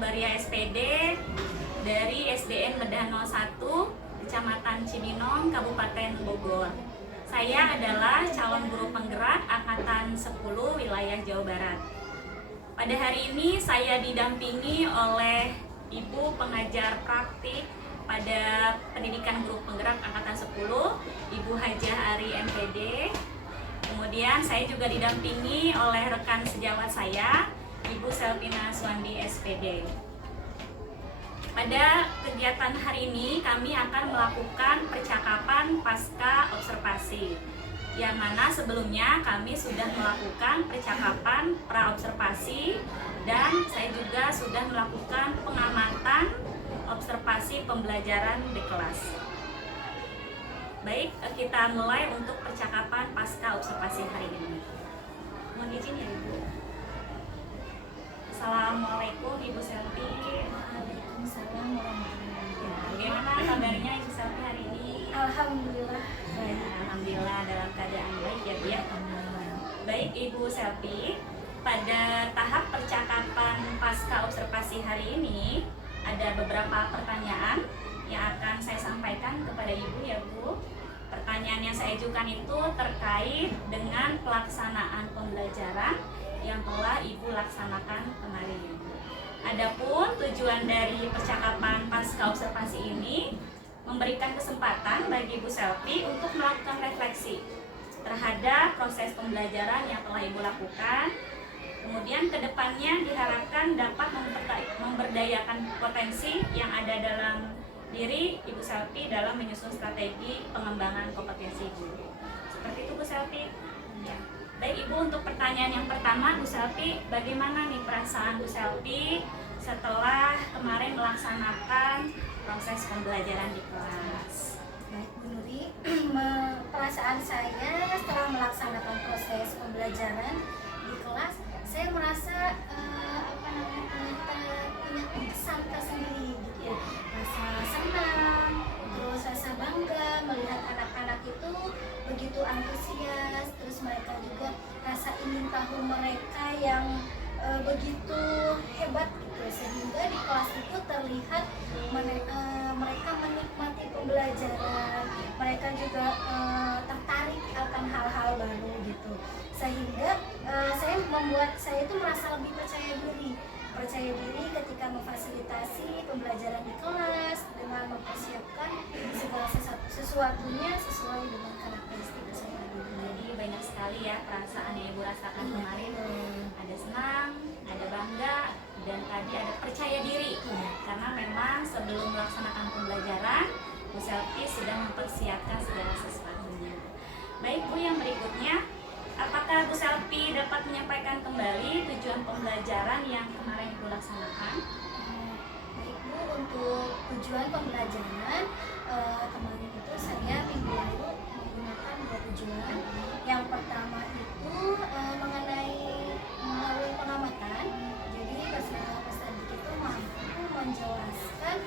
Nobaria SPD dari SDN Medan 01, Kecamatan Cibinong, Kabupaten Bogor. Saya adalah calon guru penggerak Angkatan 10 wilayah Jawa Barat. Pada hari ini saya didampingi oleh Ibu pengajar praktik pada pendidikan guru penggerak Angkatan 10, Ibu Hajah Ari MPD. Kemudian saya juga didampingi oleh rekan sejawat saya, Ibu Selvina Suwandi SPD. Pada kegiatan hari ini kami akan melakukan percakapan pasca observasi, yang mana sebelumnya kami sudah melakukan percakapan pra-observasi dan saya juga sudah melakukan pengamatan observasi pembelajaran di kelas. Baik, kita mulai untuk percakapan pasca observasi hari ini. Mohon izin ya Ibu. Assalamualaikum Ibu Selvi. Waalaikumsalam warahmatullahi wabarakatuh. Bagaimana kabarnya Ibu Selvi hari ini? Alhamdulillah. Alhamdulillah dalam keadaan baik ya Bu ya. Baik Ibu Selvi, pada tahap percakapan pasca observasi hari ini ada beberapa pertanyaan yang akan saya sampaikan kepada Ibu ya Bu. Pertanyaan yang saya ajukan itu terkait dengan pelaksanaan pembelajaran yang telah Ibu laksanakan kemarin. Adapun tujuan dari percakapan pasca observasi ini memberikan kesempatan bagi Ibu Selvi untuk melakukan refleksi terhadap proses pembelajaran yang telah Ibu lakukan. Kemudian kedepannya diharapkan dapat memberdayakan potensi yang ada dalam diri Ibu Selvi dalam menyusun strategi pengembangan kompetensi guru. Seperti itu Bu Selvi. Ya. Baik Ibu, untuk pertanyaan yang pertama Bu Selvi, bagaimana nih perasaan Bu Selvi setelah kemarin melaksanakan proses pembelajaran di kelas? Baik Bu Nuri, perasaan saya setelah melaksanakan proses pembelajaran di kelas, saya merasa punya kesan tersendiri gitu. Rasa senang, terus rasa bangga melihat anak-anak itu begitu antusias, terus mereka juga rasa ingin tahu mereka yang begitu hebat gitu, sehingga di kelas itu terlihat mereka menikmati pembelajaran, mereka juga tertarik akan hal-hal baru gitu, sehingga saya itu merasa lebih percaya diri ketika memfasilitasi pembelajaran di kelas dengan mempersiapkan segala sesuatunya sesuai dengan karakteristik saya. Jadi banyak sekali ya perasaan yang Ibu rasakan kemarin. Ada senang, ada bangga, dan tadi ada percaya diri. Karena memang sebelum melaksanakan pembelajaran, Bu Selvi sudah mempersiapkan segala sesuatunya. Baik Bu, yang berikutnya, apakah Bu Selvi dapat menyampaikan kembali tujuan pembelajaran yang kemarin Ibu laksanakan? Baik Bu, untuk tujuan pembelajaran kemarin itu saya minggu lalu menggunakan 2 tujuan. Yang pertama itu melalui pengamatan. Jadi Mas Adi itu mampu menjelaskan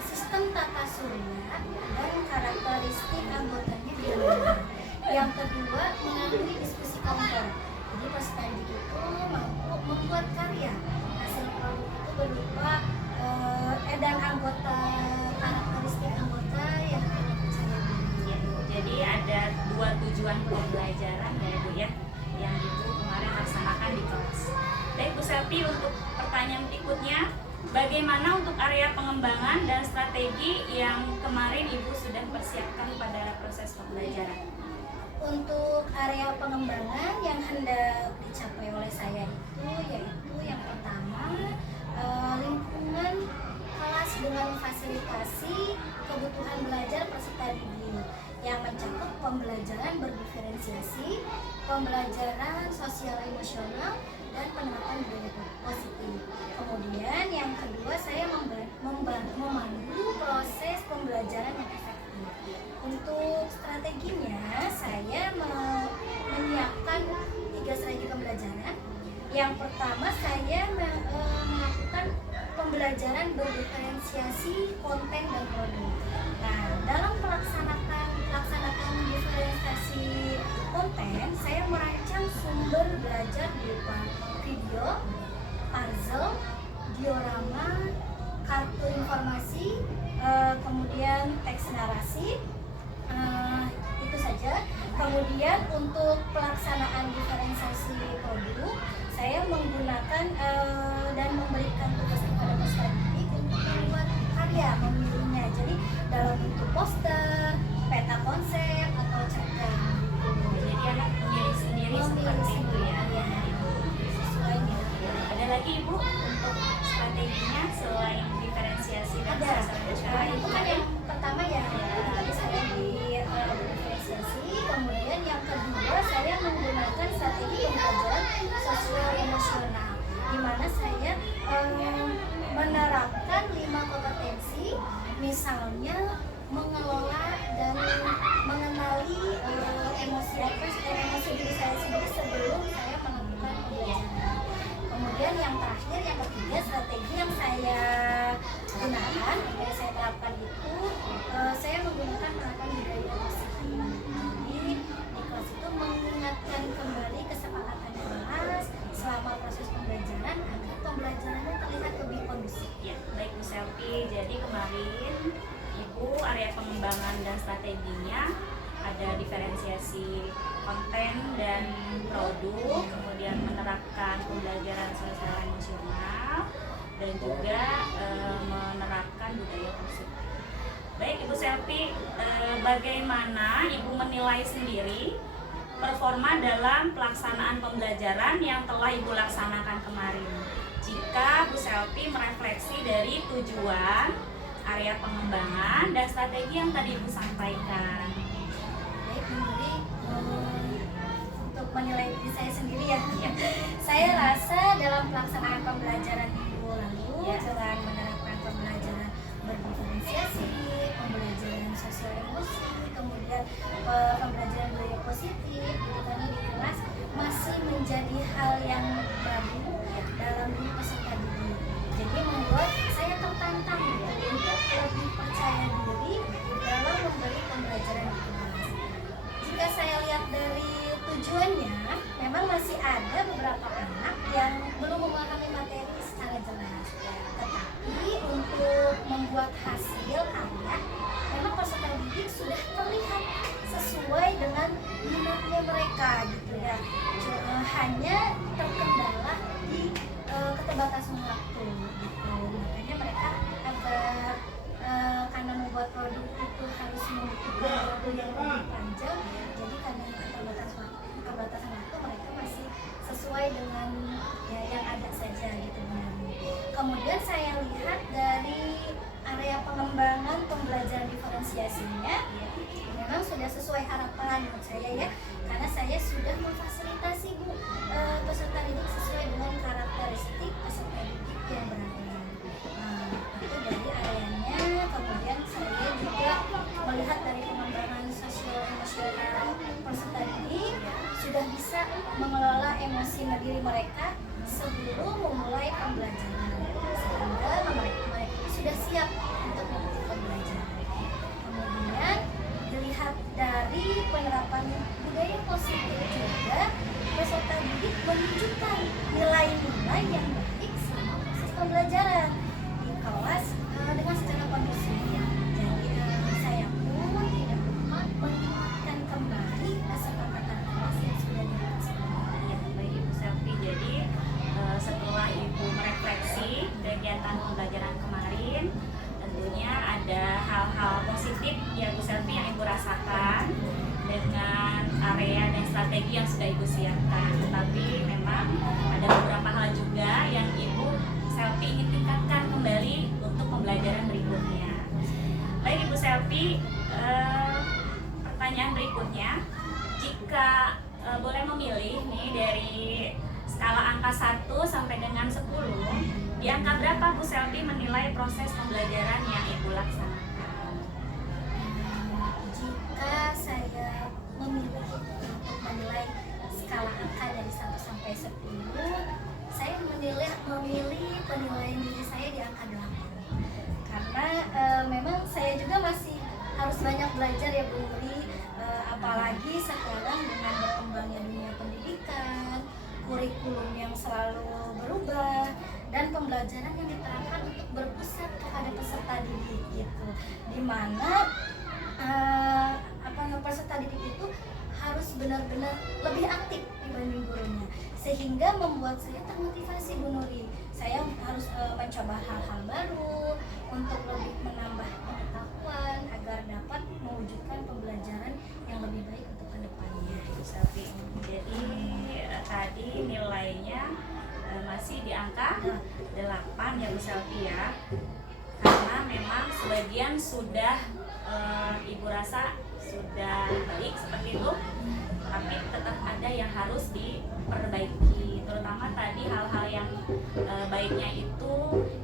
sistem tata surya dan karakteristik anggotanya di dalamnya. Yang kedua, melalui diskusi kelompok. Jadi Mas Adi itu mampu membuat karya. Hasil produk itu berupa dan karakteristik anggota yang percaya diri. Ya, jadi ada 2 tujuan pembelajaran ya Bu ya, yang Ibu kemarin laksanakan di kelas. Baik Bu Selvi, untuk pertanyaan berikutnya, bagaimana untuk area pengembangan dan strategi yang kemarin Ibu sudah persiapkan pada proses pembelajaran? Untuk area pengembangan yang hendak dicapai oleh saya itu yaitu yang pertama, lingkungan kelas dengan fasilitasi kebutuhan belajar peserta didik yang mencakup pembelajaran berdiferensiasi, pembelajaran sosial emosional, dan penerapan budaya positif. Kemudian yang kedua, saya memandu proses pembelajaran yang efektif. Untuk strateginya, saya menyiapkan 3 strategi pembelajaran. Yang pertama, saya melakukan pembelajaran berdiferensiasi konten dan produk. Nah, dalam melaksanakan diferensiasi konten, saya merancang sumber belajar berupa video, puzzle, diorama, narasi. Itu saja. Kemudian untuk pelaksanaan diferensiasi produk, saya menggunakan dan memberikan tugas kepada peserta didik untuk membuat karya, memilihnya. Jadi dalam bentuk poster, peta konsep atau cerpen. Jadi anak memilih sendiri seperti itu ya. Sesuai minatnya. Ada lagi Ibu untuk strateginya selain diferensiasi dan Ada. sasaran masyarakat? Itu kan yang pertama ya. Tadi saya di diferensiasi. Kemudian yang kedua saya menggunakan strategi pembelajaran sosial emosional, di mana saya menerapkan 5 kompetensi, misalnya mengelola dan mengenali emosi diri saya sendiri sebelum saya melakukan pembelajaran. Kemudian yang terakhir, yang ketiga, strategi yang saya gunakan, yang saya terapkan itu saya menggunakan penerapan budaya positif. Jadi di kelas itu mengingatkan kembali kesepakatan yang jelas selama proses pembelajaran agar pembelajarannya terlihat lebih kondusif. Ya, baik Bu Selvi. Jadi kemarin Ibu area pengembangan dan strateginya ada diferensiasi konten dan produk, kemudian menerapkan pembelajaran sosial emosional, dan juga menerapkan budaya positif. Baik Ibu Selvi, bagaimana Ibu menilai sendiri performa dalam pelaksanaan pembelajaran yang telah Ibu laksanakan kemarin? Jika Bu Selvi merefleksi dari tujuan, area pengembangan, dan strategi yang tadi Ibu sampaikan. Baik, jadi untuk menilai diri saya sendiri ya. Saya rasa dalam pelaksanaan pembelajaran minggu lalu dengan menerapkan pembelajaran berdiferensiasi, pembelajaran sosial emosi, kemudian pembelajaran budaya positif, gitu kan, di kelas masih menjadi hal yang baru dalam diri peserta didik. Jadi membuat saya tertantang untuk lebih percaya diri dalam memberi pembelajaran di kelas. Jika saya lihat dari tujuannya, memang masih ada beberapa anak yang belum memahami materi secara jelas. Tetapi untuk membuat hasil karya, memang peserta didik sudah terlihat sesuai dengan minatnya mereka gitu ya. Hanya terkendala di keterbatasan waktu gitu. Makanya mereka agak karena membuat produk itu harus membutuhkan waktu yang lebih panjang, jadi karena keterbatasan waktu mereka masih sesuai dengan ya, yang ada saja gitu. Kemudian saya lihat dari area pengembangan pembelajaran diferensiasinya, memang sudah sesuai harapan menurut saya ya, karena saya sudah memfasilitasi Bu peserta didik sesuai dengan karakteristik peserta didik yang berada. Itu dari areanya. Kemudian saya juga melihat dari pengembangan sosial emosional peserta didik sudah bisa mengelola emosi diri mereka sebelum memulai pembelajaran, sehingga mereka sudah siap untuk mengikuti pembelajaran. Kemudian dilihat dari penerapan budaya positif juga, peserta didik menunjukkan nilai-nilai yang baik selama proses pembelajaran di kelas dengan secara kondusif. Jadi saya pun tidak lupa mengingatkan kembali kesepakatan kelas yang sudah dibahas. Ya, baik Ibu Selvi. Jadi setelah Ibu merefleksi kegiatan pembelajaran kemarin, tentunya ada hal-hal positif ya Bu Selvi yang Ibu rasakan dengan area dan strategi yang sudah Ibu siapkan. Tetapi memang ada beberapa hal juga yang Ibu Selvi ingin tingkatkan kembali untuk pembelajaran berikutnya. Baik Ibu Selvi, pertanyaan berikutnya, jika boleh memilih nih dari skala angka 1 sampai dengan 10, di angka berapa Bu Selvi menilai proses pembelajaran yang Ibu laksanakan? Jika saya memilih untuk menilai skala angka dari 1 sampai 10, saya memilih penilaian diri saya di angka 8. Karena memang saya juga masih harus banyak belajar ya Bu Nuri, apalagi sekarang dengan berkembangnya dunia pendidikan, kurikulum yang selalu berubah, dan pembelajaran yang diterapkan untuk berpusat kepada peserta didik gitu, dimana peserta didik itu harus benar-benar lebih aktif dibanding gurunya, sehingga membuat saya termotivasi, Bu Nuri. Saya harus mencoba hal-hal baru untuk lebih menambah pengetahuan agar dapat mewujudkan pembelajaran yang lebih baik untuk kedepannya. Bu Selvi. Jadi tadi nilainya masih di angka 8 ya Bu Selvi ya. Karena memang sebagian sudah Ibu rasa sudah baik seperti itu, tapi tetap ada yang harus diperbaiki, terutama tadi hal-hal yang baiknya itu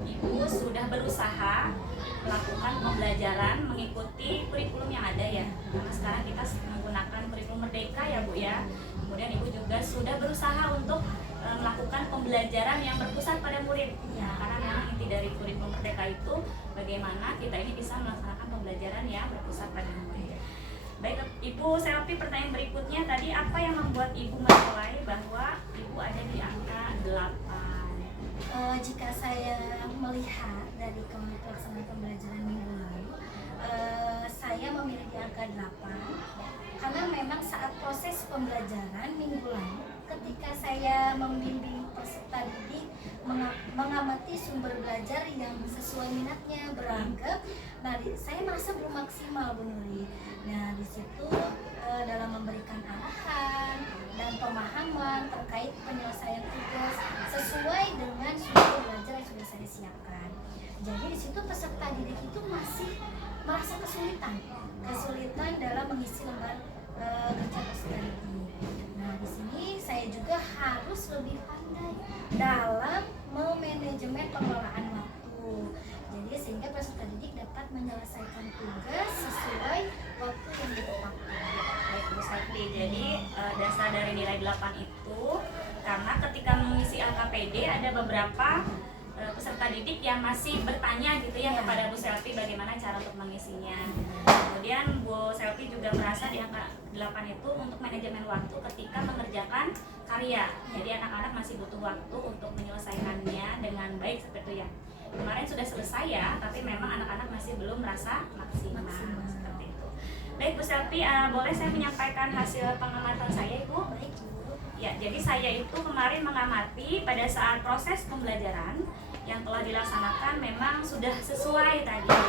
Ibu sudah berusaha melakukan pembelajaran mengikuti kurikulum yang ada ya, karena sekarang kita menggunakan kurikulum Merdeka ya Bu ya. Kemudian Ibu juga sudah berusaha untuk melakukan pembelajaran yang berpusat pada murid ya, karena memang inti dari kurikulum Merdeka itu bagaimana kita ini bisa melaksanakan pembelajaran yang berpusat pada murid. Baik Ibu Selvi, pertanyaan berikutnya tadi, apa yang membuat Ibu menilai bahwa Ibu ada di angka 8? Jika saya melihat dari pelaksanaan pembelajaran minggu lalu, saya memilih di angka 8 karena memang saat proses pembelajaran minggu lalu, ketika saya membimbing peserta didik mengamati sumber belajar yang sesuai minatnya, beragam, nah saya merasa belum maksimal, Bu Nuri. Nah di situ dalam memberikan arahan dan pemahaman terkait penyelesaian tugas sesuai dengan sumber belajar yang sudah saya siapkan. Jadi di situ peserta didik itu masih merasa kesulitan dalam mengisi lembar kerja peserta didik. Nah di sini saya juga harus lebih pandai dalam memanajemen pengelolaan waktu. Jadi sehingga peserta didik dapat menyelesaikan tugas sesuai waktu yang ditetapkan. Baik Bu Selvi, jadi dasar dari nilai 8 itu karena ketika mengisi LKPD ada beberapa peserta didik yang masih bertanya gitu ya kepada Bu Selvi bagaimana cara untuk mengisinya. Kemudian Bu Selvi juga merasa di angka 8 itu untuk manajemen waktu ketika mengerjakan karya. Jadi anak-anak masih butuh waktu untuk menyelesaikannya dengan baik seperti itu ya. Kemarin sudah selesai ya, tapi memang anak-anak masih belum merasa maksimal. Seperti itu. Baik Bu Selvi, boleh saya menyampaikan hasil pengamatan saya Ibu? Baik Bu. Ya, jadi saya itu kemarin mengamati pada saat proses pembelajaran yang telah dilaksanakan memang sudah sesuai tadi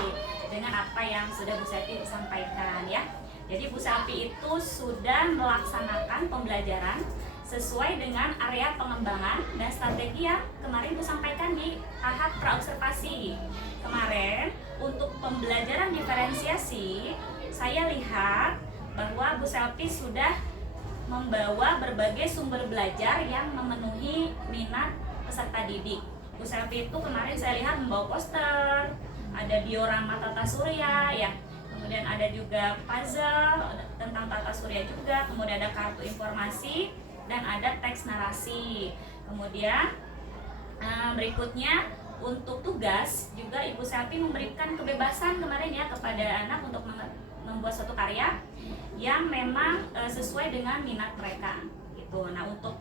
dengan apa yang sudah Bu Selvi sampaikan ya. Jadi Bu Selvi itu sudah melaksanakan pembelajaran sesuai dengan area pengembangan dan strategi yang kemarin Bu sampaikan di tahap praobservasi. Kemarin untuk pembelajaran diferensiasi, saya lihat bahwa Bu Selvi sudah membawa berbagai sumber belajar yang memenuhi minat peserta didik. Bu Selvi itu kemarin saya lihat membawa poster, ada diorama tata surya ya, kemudian ada juga puzzle tentang tata surya juga, kemudian ada kartu informasi dan ada teks narasi. Kemudian berikutnya untuk tugas juga Ibu Selvi memberikan kebebasan kemarin ya kepada anak untuk membuat suatu karya yang memang sesuai dengan minat mereka gitu. Nah untuk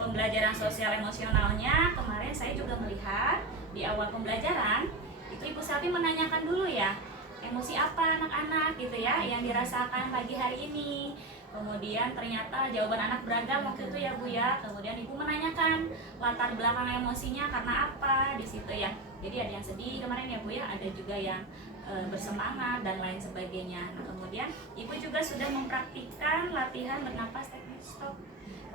pembelajaran sosial emosionalnya kemarin saya juga melihat di awal pembelajaran itu Ibu Selvi menanyakan dulu ya emosi apa anak-anak gitu ya yang dirasakan pagi hari ini. Kemudian ternyata jawaban anak beragam waktu itu ya Bu ya. Kemudian Ibu menanyakan latar belakang emosinya karena apa di situ ya. Jadi ada yang sedih kemarin ya Bu ya, ada juga yang bersemangat dan lain sebagainya. Nah kemudian Ibu juga sudah mempraktikkan latihan bernapas teknik stop.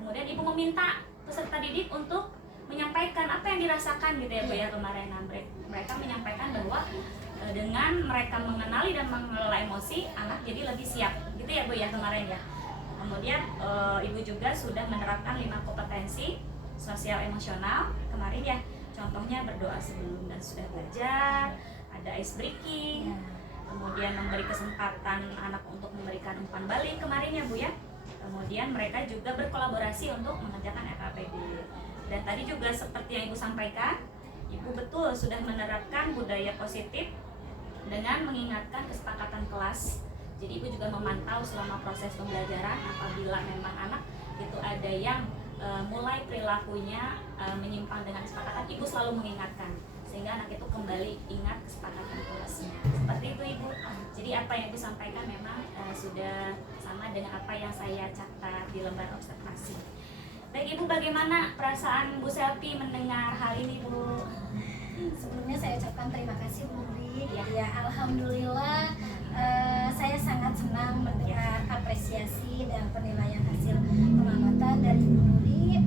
Kemudian Ibu meminta peserta didik untuk menyampaikan apa yang dirasakan gitu ya Bu ya kemarin. Nah, mereka menyampaikan bahwa dengan mereka mengenali dan mengelola emosi, anak jadi lebih siap gitu ya Bu ya kemarin ya. Kemudian Ibu juga sudah menerapkan 5 kompetensi sosial emosional kemarin ya. Contohnya berdoa sebelum dan sudah belajar, ada ice breaking, kemudian memberi kesempatan anak untuk memberikan umpan balik kemarin ya Bu ya. Kemudian mereka juga berkolaborasi untuk mengerjakan LKPD. Dan tadi juga seperti yang Ibu sampaikan, Ibu betul sudah menerapkan budaya positif dengan mengingatkan kesepakatan kelas. Jadi Ibu juga memantau selama proses pembelajaran apabila memang anak itu ada yang mulai perilakunya menyimpang dengan kesepakatan, Ibu selalu mengingatkan sehingga anak itu kembali ingat kesepakatan kelasnya. Seperti itu Ibu. Jadi apa yang Ibu sampaikan memang sudah sama dengan apa yang saya catat di lembar observasi. Baik Ibu, bagaimana perasaan Bu Selvi mendengar hal ini Bu? Sebelumnya saya ucapkan terima kasih Bu Nuri. Ya, alhamdulillah saya sangat senang mendengar apresiasi dan penilaian hasil pengamatan dari Bu Nuri.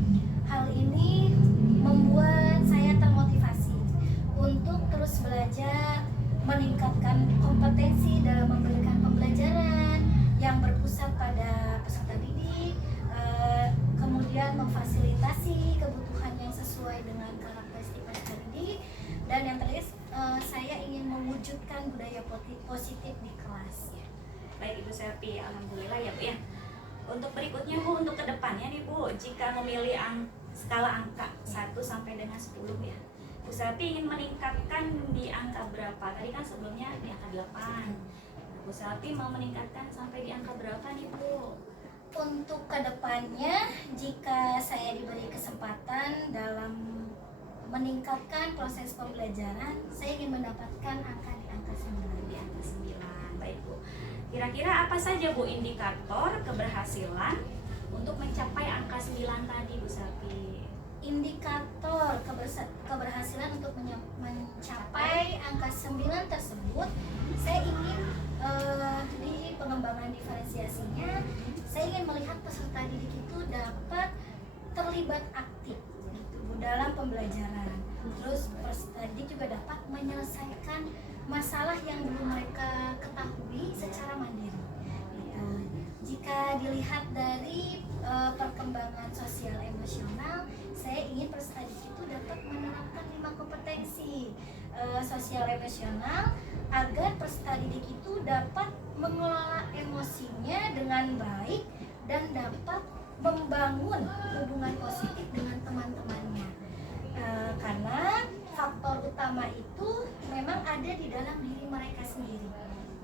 Hal ini membuat saya termotivasi untuk terus belajar, meningkatkan kompetensi dalam memberikan pembelajaran yang berpusat pada peserta didik, kemudian memfasilitasi kebutuhan yang sesuai dengan karakteristik peserta didik, dan yang terakhir saya ingin mewujudkan budaya positif di kelas. Baik Ibu Selvi, alhamdulillah ya Bu ya. Untuk berikutnya Bu, untuk kedepannya nih Bu, jika memilih skala angka 1 sampai dengan 10 ya, Bu Selvi ingin meningkatkan di angka berapa? Tadi kan sebelumnya di angka 8. Bu Selvi mau meningkatkan sampai di angka berapa nih Bu? Untuk kedepannya, jika saya diberi kesempatan dalam meningkatkan proses pembelajaran, saya ingin mendapatkan angka di angka 9. Di angka 9, baik Bu. Kira-kira apa saja Bu indikator keberhasilan untuk mencapai angka 9 tadi Bu Selvi? Indikator keberhasilan untuk mencapai angka 9 tersebut, saya ingin di pengembangan diferensiasinya, saya ingin melihat peserta didik itu dapat terlibat aktif gitu, dalam pembelajaran. Terus peserta didik juga dapat menyelesaikan masalah yang belum mereka ketahui secara mandiri. Jika dilihat dari perkembangan sosial emosional, saya ingin peserta didik itu dapat menerapkan 5 kompetensi sosial emosional agar peserta didik itu dapat mengelola emosinya dengan baik dan dapat membangun hubungan positif dengan teman-temannya. Karena faktor utama itu memang ada di dalam diri mereka sendiri.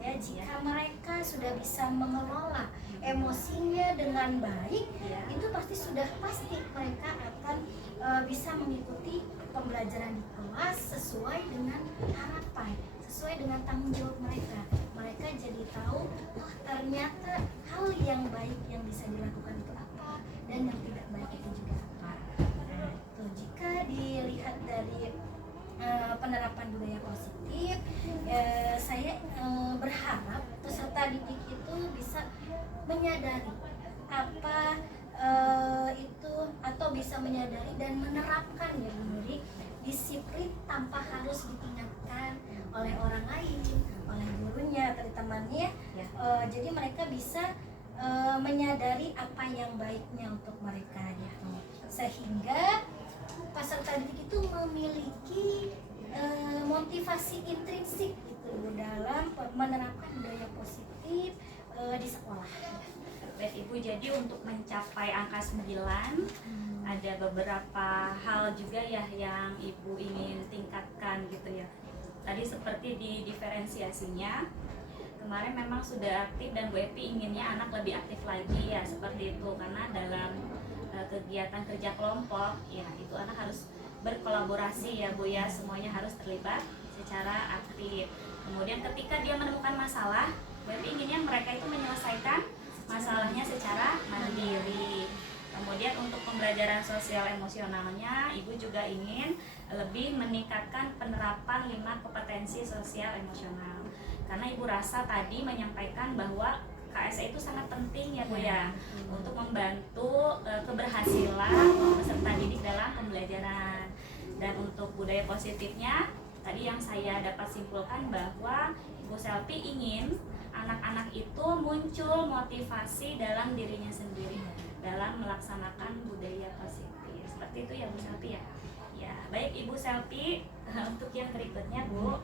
Ya, jika mereka sudah bisa mengelola emosinya dengan baik, itu pasti mereka akan bisa mengikuti pembelajaran di kelas sesuai dengan harapan, sesuai dengan tanggung jawab mereka. Mereka jadi tahu, oh ternyata hal yang baik yang bisa dilakukan itu apa, dan yang tidak baik itu juga apa. Jika dilihat dari penerapan budaya positif, saya berharap peserta didik itu bisa menyadari apa itu, atau bisa menyadari dan menerapkan ya Bu Nuri, disiplin tanpa harus diingatkan oleh orang lain, oleh gurunya atau temannya. Jadi mereka bisa menyadari apa yang baiknya untuk mereka ya. Sehingga peserta didik itu memiliki motivasi intrinsik gitu dalam menerapkan budaya positif di sekolah. Baik Ibu, jadi untuk mencapai angka 9 ada beberapa hal juga ya yang Ibu ingin tingkatkan gitu ya. Tadi seperti di diferensiasinya, kemarin memang sudah aktif dan Bu Epi inginnya anak lebih aktif lagi ya, seperti itu. Karena dalam kegiatan kerja kelompok ya, itu anak harus berkolaborasi ya Bu ya, semuanya harus terlibat secara aktif. Kemudian ketika dia menemukan masalah, Bu Epi inginnya mereka itu menyelesaikan masalahnya secara mandiri. Kemudian untuk pembelajaran sosial emosionalnya, Ibu juga ingin lebih meningkatkan penerapan 5 kompetensi sosial emosional. Karena Ibu rasa tadi menyampaikan bahwa KSE itu sangat penting ya Bu ya, untuk membantu keberhasilan peserta didik dalam pembelajaran. Dan untuk budaya positifnya, tadi yang saya dapat simpulkan bahwa Ibu Selvi ingin anak-anak itu muncul motivasi dalam dirinya sendiri dalam melaksanakan budaya positif. Seperti itu ya Bu Selvi ya. Ya, baik Ibu Selvi, untuk yang berikutnya Bu,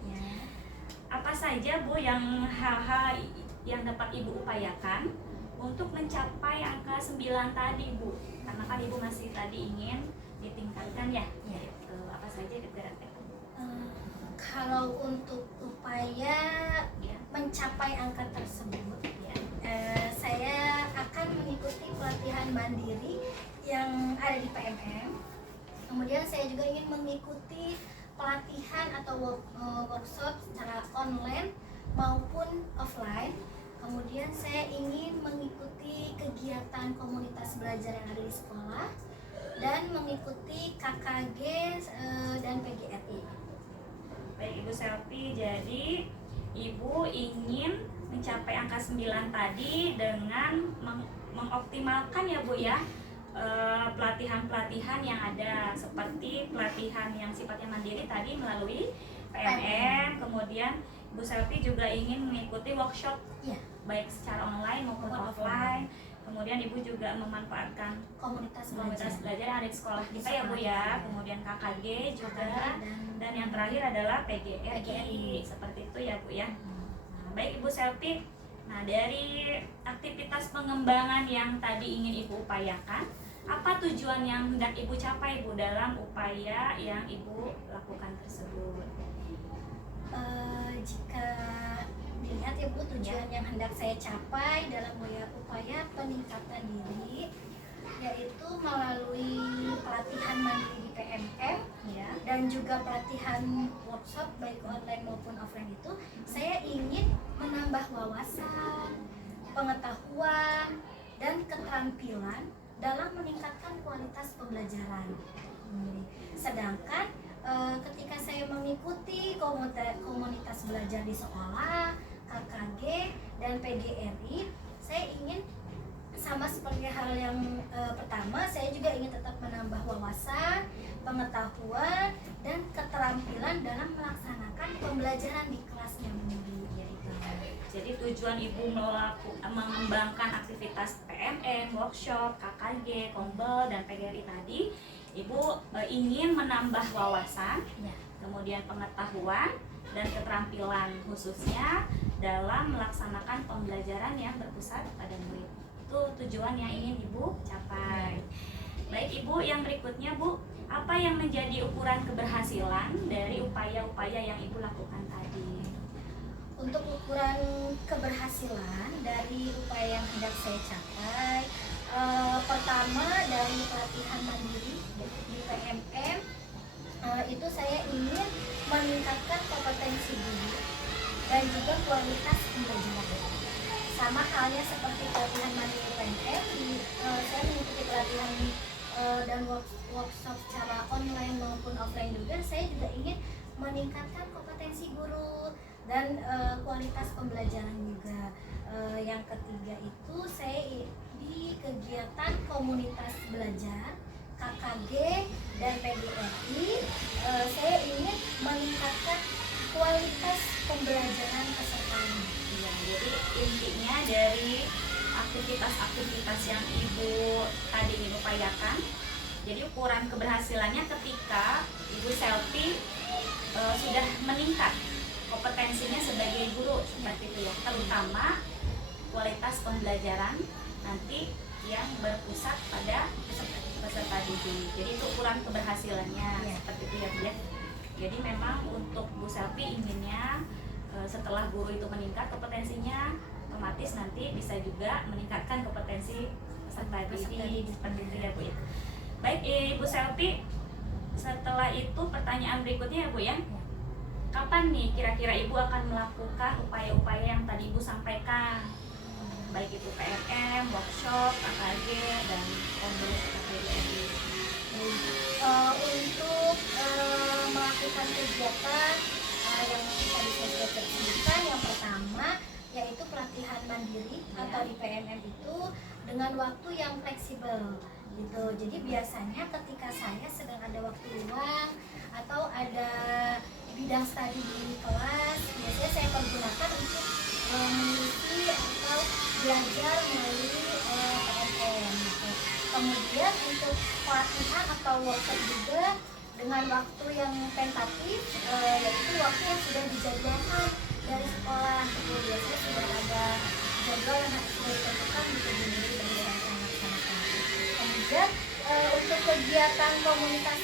apa saja Bu yang hal-hal yang dapat Ibu upayakan untuk mencapai angka 9 tadi Bu? Karena kan Ibu masih tadi ingin ditingkatkan ya. Gitu. Apa saja kira-kira? Kalau untuk upaya mencapai angka tersebut, saya akan mengikuti pelatihan mandiri yang ada di PMM. Kemudian saya juga ingin mengikuti pelatihan workshop secara online maupun offline. Kemudian saya ingin mengikuti kegiatan komunitas belajar yang ada di sekolah dan mengikuti KKG dan PGRI. Baik Ibu Selvi, jadi Ibu ingin mencapai angka 9 tadi dengan mengoptimalkan ya Bu ya pelatihan-pelatihan yang ada, seperti pelatihan yang sifatnya mandiri tadi melalui PMM. Kemudian Bu Selvi juga ingin mengikuti workshop Ya, baik secara online maupun offline. Kemudian Ibu juga memanfaatkan komunitas komunitas belajar belajar yang ada di sekolah kita ya Bu ya. Kemudian KKG juga, dan yang terakhir adalah PGRI. Seperti itu ya Bu ya. Nah, baik Ibu Selvi. Nah, dari aktivitas pengembangan yang tadi ingin Ibu upayakan, apa tujuan yang hendak Ibu capai Bu dalam upaya yang Ibu lakukan tersebut? Jika dilihat ya Bu, tujuan yang hendak saya capai dalam upaya peningkatan diri, yaitu melalui pelatihan mandiri PMM Ya. dan juga pelatihan workshop baik online maupun offline itu, saya ingin menambah wawasan, pengetahuan, dan keterampilan dalam meningkatkan kualitas pembelajaran. Sedangkan ketika saya mengikuti komunitas belajar di sekolah, KKG, dan PGRI, saya ingin sama seperti hal yang pertama, saya juga ingin tetap menambah wawasan, pengetahuan, dan keterampilan dalam melaksanakan pembelajaran di kelasnya sendiri. Jadi tujuan Ibu mengembangkan aktivitas PMM, workshop, KKG, Kombel, dan PGRI tadi, Ibu ingin menambah wawasan, Ya. kemudian pengetahuan, dan keterampilan khususnya dalam melaksanakan pembelajaran yang berpusat pada murid. Itu tujuan yang ingin Ibu capai. Baik Ibu, yang berikutnya Bu, apa yang menjadi ukuran keberhasilan dari upaya-upaya yang Ibu lakukan tadi? Untuk ukuran keberhasilan dari upaya yang hendak saya capai, pertama dari pelatihan mandiri di PMM, itu saya ingin meningkatkan kompetensi diri dan juga kualitas pembelajaran. Sama halnya seperti pelatihan mandiri PMM, saya mengikuti pelatihan dan workshop secara online maupun offline juga. Saya juga ingin meningkatkan kompetensi guru dan kualitas pembelajaran juga. Yang ketiga itu saya di kegiatan komunitas belajar KKG dan PGRI, saya ingin meningkatkan kualitas pembelajaran pesertanya. Ya, jadi intinya dari aktivitas-aktivitas yang Ibu tadi ingin upayakan, jadi ukuran keberhasilannya ketika Ibu Selvi sudah meningkat kompetensinya sebagai guru, seperti itu ya, terutama kualitas pembelajaran nanti yang berpusat pada peserta didik. Jadi itu ukuran keberhasilannya, Ya. seperti itu ya Bu ya. Jadi memang untuk Bu Selvi inginnya setelah guru itu meningkat kompetensinya, otomatis nanti bisa juga meningkatkan kompetensi peserta didik, seperti itu ya Bu ya. Baik Ibu Selvi, setelah itu pertanyaan berikutnya ya Bu ya. Kapan nih kira-kira Ibu akan melakukan upaya-upaya yang tadi Ibu sampaikan? Baik itu PMM, workshop, KKG, dan Kombel PGRI. Untuk melakukan kegiatan yang tadi saya sudah sebutkan, yang pertama yaitu pelatihan mandiri atau di PMM itu dengan waktu yang fleksibel gitu. Jadi biasanya ketika saya sedang ada waktu luang atau ada bidang studi di kelas, biasanya saya pergunakan untuk mengikuti atau belajar melalui PMM gitu. Kemudian untuk pelatihan atau workshop juga dengan waktu yang tentatif, yaitu waktu yang sudah dijadwalkan dari sekolah. Biasanya sudah ada jadwal yang sudah ditentukan gitu, jadi saya akan laksanakan. Kemudian untuk kegiatan komunitas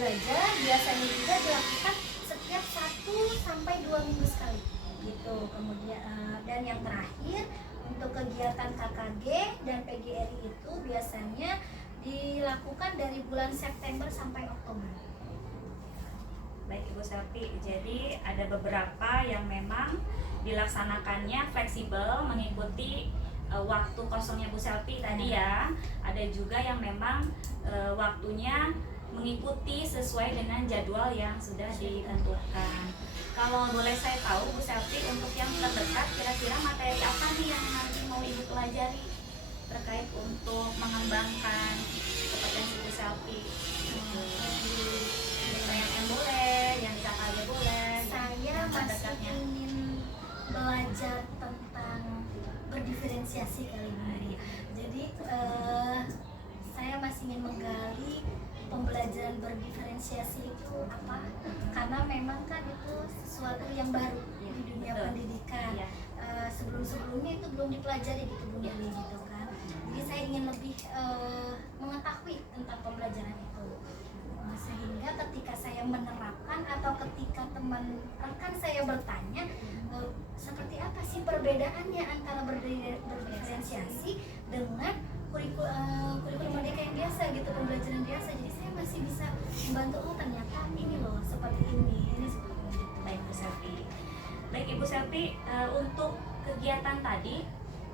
belajar biasanya juga dilakukan setiap 1-2 minggu sekali gitu. Kemudian dan yang terakhir untuk kegiatan KKG dan PGRI itu biasanya dilakukan dari bulan September sampai Oktober. Baik Ibu Selvi, jadi ada beberapa yang memang dilaksanakannya fleksibel mengikuti waktu kosongnya Bu Selvi tadi ya. Ada juga yang memang waktunya mengikuti sesuai dengan jadwal yang sudah ditentukan. Kalau boleh saya tahu Bu Selvi, untuk yang terdekat kira-kira materi apa nih yang nanti mau Ibu pelajari terkait untuk mengembangkan kompetensi Bu Selvi? Yang boleh, yang di KKG boleh. Saya yang masih terdekatnya. ingin belajar tentang berdiferensiasi kali ini. Jadi saya masih ingin menggali pembelajaran berdiferensiasi itu apa, karena memang kan itu sesuatu yang baru di dunia Betul. pendidikan. Iya. Sebelum-sebelumnya itu belum dipelajari gitu Bu Nili gitu kan. Jadi saya ingin lebih mengetahui tentang pembelajaran itu. Sehingga ketika saya menerapkan atau ketika teman rekan saya bertanya seperti apa sih perbedaannya antara berdiferensiasi dengan kurikulum merdeka yang biasa gitu, pembelajaran biasa. Jadi saya masih bisa membantu, oh ternyata ini loh seperti ini seperti itu. Baik Bu Selvi. Baik Ibu Selvi, untuk kegiatan tadi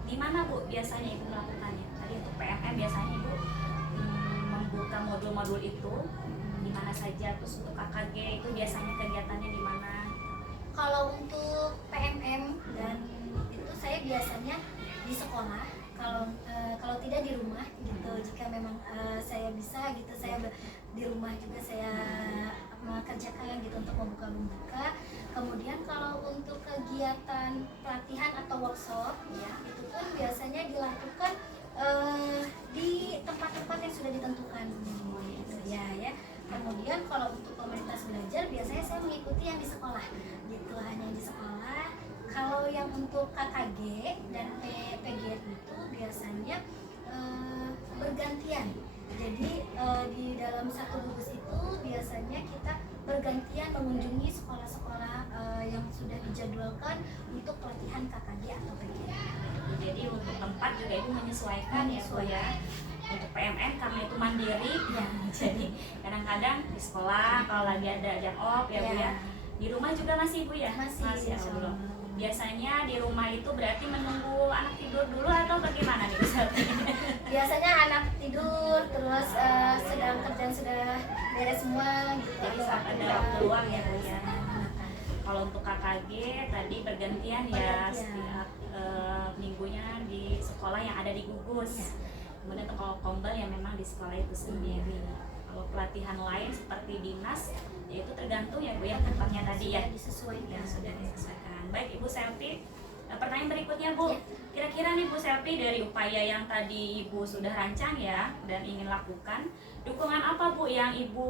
di mana Bu biasanya Ibu melakukannya? Tadi untuk PMM biasanya Ibu membuka modul-modul itu di mana saja, terus untuk KKG itu biasanya kegiatannya di mana? Kalau untuk PMM dan itu saya biasanya di sekolah, kalau tidak di rumah gitu. Jika memang saya bisa gitu, saya di rumah juga saya mengerjakan gitu untuk membuka. Kemudian kalau untuk kegiatan pelatihan atau workshop ya, itu pun biasanya dilakukan di tempat-tempat yang sudah ditentukan gitu ya. Kemudian kalau untuk komunitas belajar biasanya saya mengikuti yang di sekolah gitu, hanya di sekolah. Kalau yang untuk KKG dan PGR itu biasanya bergantian. Jadi di dalam satu gugus itu biasanya kita bergantian mengunjungi sekolah-sekolah yang sudah dijadwalkan untuk pelatihan KKG atau PGR. Jadi untuk tempat juga Ibu menyesuaikan ya Bu ya. Untuk PMN karena itu mandiri ya, jadi kadang-kadang di sekolah kalau lagi ada jam off ya Bu ya. Di rumah juga masih Bu ya? Masih ya belum. Biasanya di rumah itu berarti menunggu anak tidur dulu atau bagaimana nih Bu Selvi? Biasanya anak tidur terus sedang kerjaan sudah beres semua gitu. Jadi atau saat ada waktu luang ya Bu ya. Kalau untuk KKG tadi bergantian ya, setiap minggunya di sekolah yang ada di gugus. Kemudian untuk kalau kombel ya memang di sekolah itu sendiri. Kalau pelatihan lain seperti dinas, ya itu tergantung ya Bu ya tempatnya tadi ya. Disesuaikan. Sudah disesuaikan. Baik Ibu Selvi, pertanyaan berikutnya Bu. Kira-kira nih Bu Selvi, dari upaya yang tadi Ibu sudah rancang ya dan ingin lakukan, dukungan apa Bu yang Ibu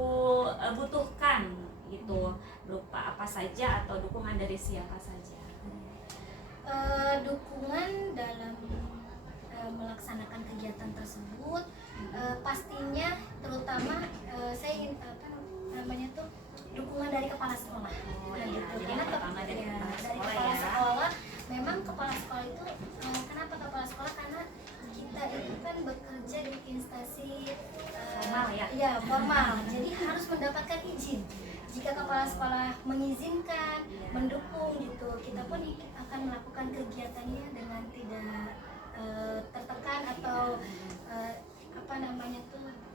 butuhkan gitu, berupa apa saja atau dukungan dari siapa saja? Dukungan dalam melaksanakan kegiatan tersebut pastinya terutama saya ingin dukungan dari kepala sekolah. Iya, jadi Karena pertama dari kepala sekolah kepala ya. sekolah memang kepala sekolah itu kenapa kepala sekolah, karena kita itu kan bekerja di instansi Formal ya? Iya, formal. Jadi harus mendapatkan izin. Jika kepala sekolah mengizinkan, mendukung gitu, kita pun akan melakukan kegiatannya dengan tidak tertekan atau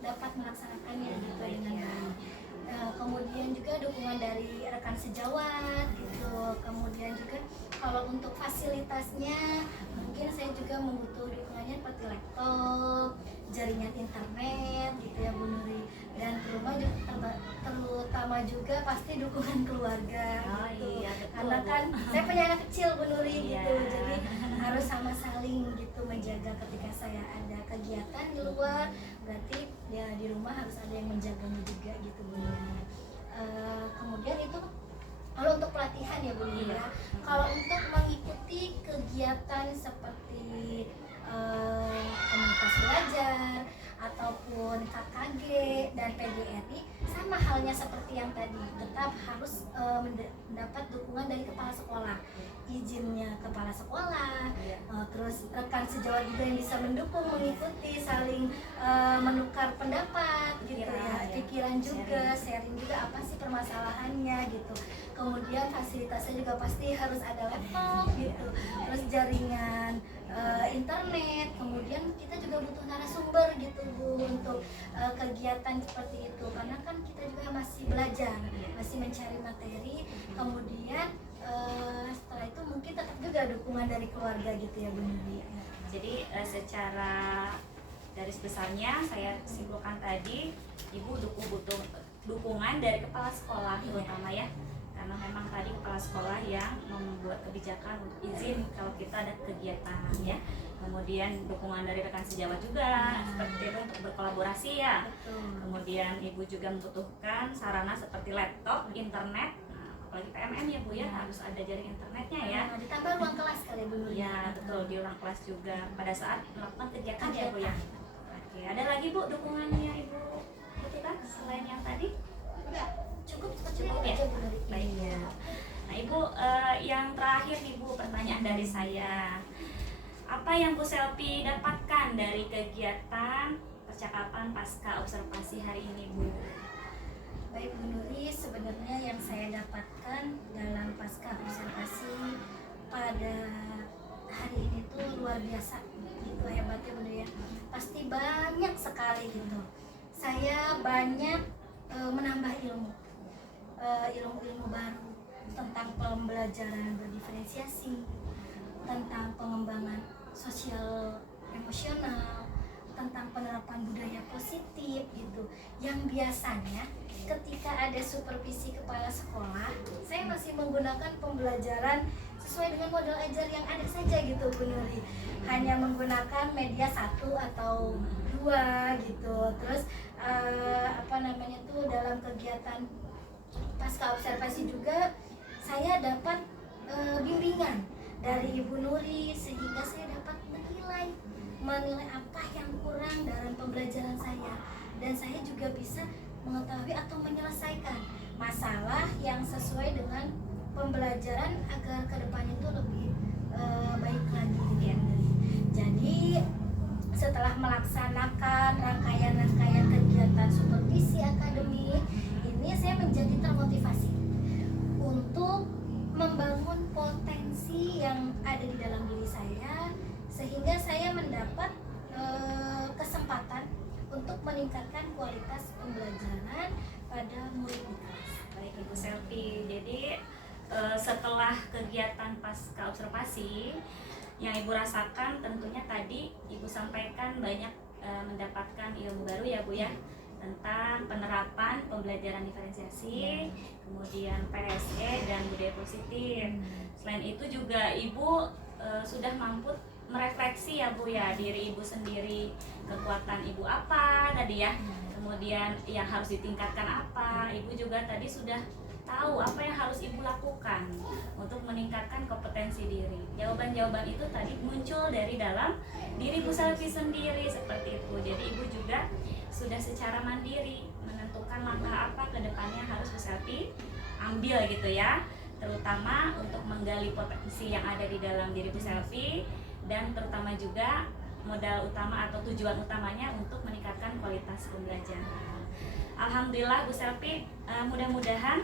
dapat melaksanakannya gitu dengan baik. Kemudian juga dukungan dari rekan sejawat gitu. Kemudian juga kalau untuk fasilitasnya mungkin saya juga membutuh dukungannya seperti laptop, jaringan internet gitu ya Bu Nuri, dan terutama juga pasti dukungan keluarga gitu. Iya, betul, Karena Bu. kan saya punya anak kecil Bu Nuri Iya. gitu, jadi harus sama saling gitu menjaga ketika saya ada kegiatan di luar, berarti ya di rumah harus ada yang menjaganya juga gitu Bu Nuri. Kemudian itu kalau untuk pelatihan ya Bu Nuri ya. Kalau untuk mengikuti kegiatan seperti komunitas belajar ataupun KKG dan PGRI sama sama halnya seperti yang tadi, tetap harus mendapat dukungan dari kepala sekolah, izinnya kepala sekolah, terus rekan sejawat juga yang bisa mendukung, mengikuti, saling menukar pendapat gitu ya, pikiran juga, sharing juga apa sih permasalahannya gitu. Kemudian fasilitasnya juga pasti harus ada laptop gitu, terus jaringan internet. Kemudian kita juga butuh narasumber gitu Bu untuk kegiatan seperti itu, karena kan kita juga masih belajar, masih mencari materi. Kemudian setelah itu mungkin tetap juga dukungan dari keluarga gitu ya Bu Nuri. Jadi secara garis besarnya saya simpulkan tadi, Ibu butuh dukungan dari kepala sekolah terutama ya, karena memang tadi kepala sekolah yang membuat kebijakan untuk izin kalau kita ada kegiatan ya. Kemudian dukungan dari rekan sejawat juga seperti itu untuk berkolaborasi ya. Kemudian Ibu juga membutuhkan sarana seperti laptop, internet, apalagi PMM ya Bu ya, harus ada jaring internetnya ya. Ditambah ruang kelas kali Bu Nuri. Ya betul, di ruang kelas juga pada saat melakukan kegiatan ya Bu ya. Oke, ada lagi Bu dukungannya Ibu butuhkan selain yang tadi? Cukup ya. aja Bu Nuri. Baik ya. Nah Ibu, yang terakhir nih Bu, pertanyaan dari saya. Apa yang Bu Selvi dapatkan dari kegiatan percakapan pasca observasi hari ini Bu? Baik Bu Nuri, sebenarnya yang saya dapatkan dalam pasca observasi pada hari ini tuh luar biasa gitu, hebatnya Bu Nuri ya. Pasti banyak sekali gitu. Saya banyak menambah ilmu baru tentang pembelajaran berdiferensiasi, tentang pengembangan sosial emosional, tentang penerapan budaya positif gitu, yang biasanya ketika ada supervisi kepala sekolah saya masih menggunakan pembelajaran sesuai dengan model ajar yang ada saja gitu Bu Nuri, hanya menggunakan media 1 atau 2 gitu. Terus dalam kegiatan pasca observasi juga saya dapat bimbingan dari Ibu Nuri, sehingga saya dapat menilai apa yang kurang dalam pembelajaran saya, dan saya juga bisa mengetahui atau menyelesaikan masalah yang sesuai dengan pembelajaran agar kedepannya itu lebih baik lagi ya. Jadi setelah melaksanakan rangkaian kegiatan supervisi akademik ini, saya menjadi termotivasi untuk membangun potensi yang ada di dalam diri saya, sehingga saya mendapat kesempatan untuk meningkatkan kualitas pembelajaran pada murid di kelas. Baik Ibu Selvi, jadi setelah kegiatan pasca observasi yang Ibu rasakan, tentunya tadi Ibu sampaikan banyak mendapatkan ilmu baru ya Bu ya, tentang penerapan pembelajaran diferensiasi, kemudian PSE dan budaya positif. Selain itu juga Ibu sudah mampu merefleksi ya Bu ya, diri Ibu sendiri, kekuatan Ibu apa tadi ya, kemudian yang harus ditingkatkan apa. Ibu juga tadi sudah tahu apa yang harus Ibu lakukan untuk meningkatkan kompetensi diri. Jawaban-jawaban itu tadi muncul dari dalam diri Bu Selvi sendiri seperti itu. Jadi Ibu juga sudah secara mandiri menentukan langkah apa ke depannya harus Bu Selvi ambil gitu ya, terutama untuk menggali potensi yang ada di dalam diri Bu Selvi, dan terutama juga modal utama atau tujuan utamanya untuk meningkatkan kualitas pembelajaran. Alhamdulillah Bu Selvi, mudah-mudahan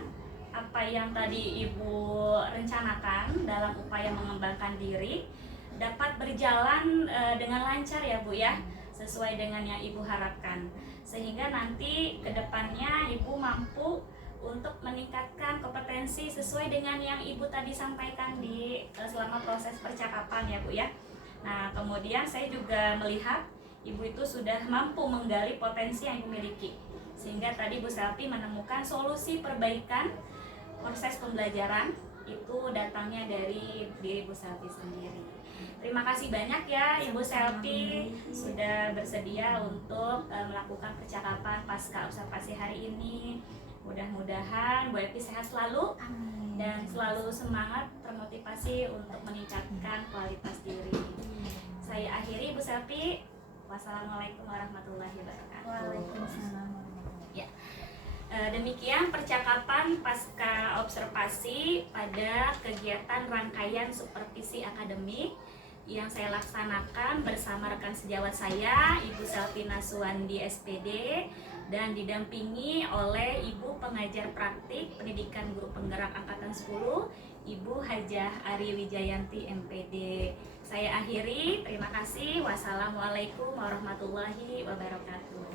apa yang tadi Ibu rencanakan dalam upaya mengembangkan diri dapat berjalan dengan lancar ya Bu ya, sesuai dengan yang Ibu harapkan, sehingga nanti kedepannya Ibu mampu untuk meningkatkan kompetensi sesuai dengan yang Ibu tadi sampaikan di selama proses percakapan ya Bu ya. Nah kemudian saya juga melihat Ibu itu sudah mampu menggali potensi yang Ibu miliki, sehingga tadi Bu Selvi menemukan solusi perbaikan proses pembelajaran itu datangnya dari diri Bu Selvi sendiri. Terima kasih banyak ya Ibu Selvi sudah bersedia untuk melakukan percakapan pasca observasi hari ini. Mudah-mudahan Bu Evi sehat selalu dan selalu semangat, termotivasi untuk meningkatkan kualitas diri. Saya akhiri Bu Selvi. Wassalamualaikum warahmatullahi wabarakatuh. Waalaikumsalam. Ya. Demikian percakapan pasca observasi pada kegiatan rangkaian supervisi akademik yang saya laksanakan bersama rekan sejawat saya, Ibu Selfina Suwandi SPD, dan didampingi oleh Ibu Pengajar Praktik Pendidikan Guru Penggerak Angkatan 10, Ibu Hajah Ari Wijayanti MPD. Saya akhiri, terima kasih. Wassalamualaikum warahmatullahi wabarakatuh.